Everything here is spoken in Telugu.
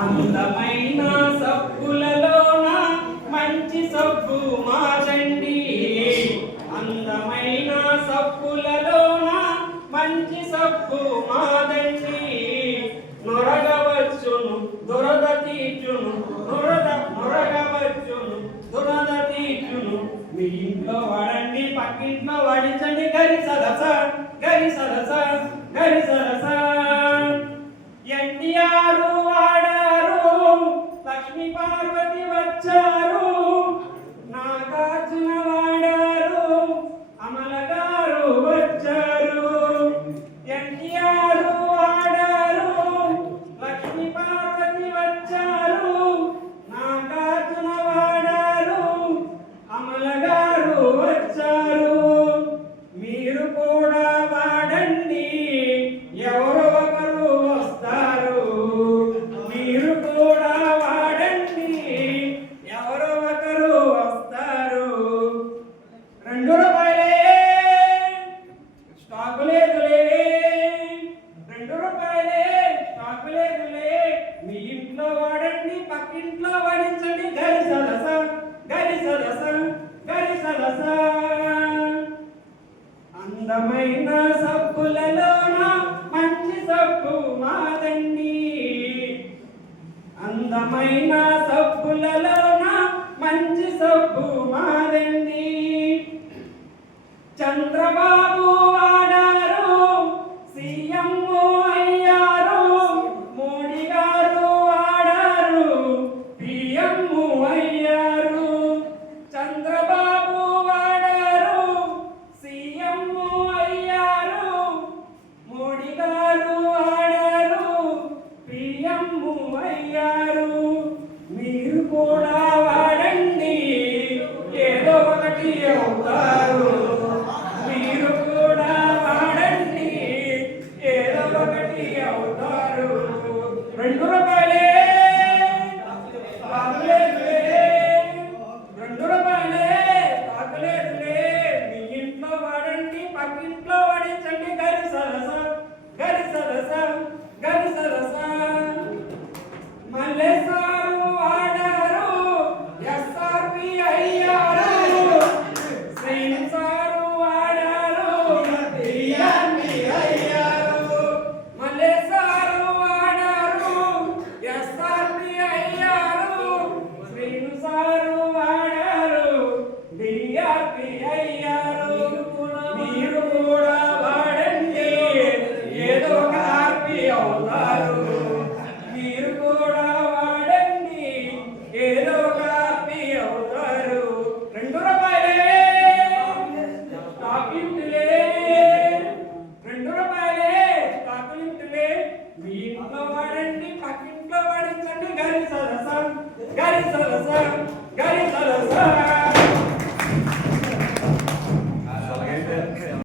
అందమైన సబ్బులలోన మంచి సబ్బు మాదండి. అందమైన సబ్బులలోన మంచి సబ్బు మాదండి. నొరగవచ్చును దురద తీర్చును, నొరగవచ్చును దురద తీర్చును. మీ ఇంట్లో వాడండి, పక్కింట్లో వాడించండి. గరి సరస గరి సరస గరి సరస. ఎన్టీఆర్ వాడారు, లక్ష్మీ పార్వతి వచ్చారు, నాగార్జున వాడారు, అమల గారు వచ్చారు. ఎన్టీఆర్ వాడారు, లక్ష్మీ పార్వతి వచ్చారు, నాగార్జున వాడారు, అమల గారు వచ్చారు. మీరు కూడా వాడండి, ఎవరో ఒకరు వస్తారు. మీరు కూడా వాడండి, ఎవరో ఒకరు వస్తారు. ₹2 స్టాకు లేదులే, ₹2 స్టాకు లేదులే. మీ ఇంట్లో వాడండి, పక్కింట్లో వాడించండి. గరి సరస గరి సరస గరి సరస. అందమైన సబ్బులలోన మంచి సబ్బు మాదండి. అందమైన సబ్బులలోన మంచి సబ్బు మాదండి. చంద్రబాబు వాడారు, సీఎం అయ్యారు, మోడీ గారు వాడారు, పిఎం అయ్యారు. చంద్రబాబు వాడారు, సీఎం అయ్యారు, మోడీ గారు వాడారు, పిఎం అయ్యారు. మీరు కూడా వాడండి, ఏదో ఒకటి అవుతారు. మీరు కూడా వాడండి, ఏదో ఒకటి అవుతారు. ₹2 తాకలేదులే, ₹2 తాకలేదులే. మీ ఇంట్లో వాడండి, పక్కింట్లో వాడించండి. గరి సరస గరి సరస గరి సరస. మల్లె సారు వాడారు, ఎస్ఆర్పి అయ్యారు, శ్రీను సారు వాడారు, బియ్యాన్ని అయ్యారు. మల్లె సారు వాడారు, ఎస్ఆర్పి అయ్యారు, శ్రీను సారు వాడారు, బియ్యాన్ని అయ్యారు. మీరు కూడా వాడండి, ఏదో ఒక ఆర్పి అవుతారు. మీరు కూడా వాడండి, ఏదో ఒక ఆర్పి అవుతారు. ₹2 తాకింటులే, ₹2 తాకింటులే. మీ ఇంట్లో వాడండి, పక్కింట్లో వాడించండి. గరి సరస గరి సరస గరి సరస.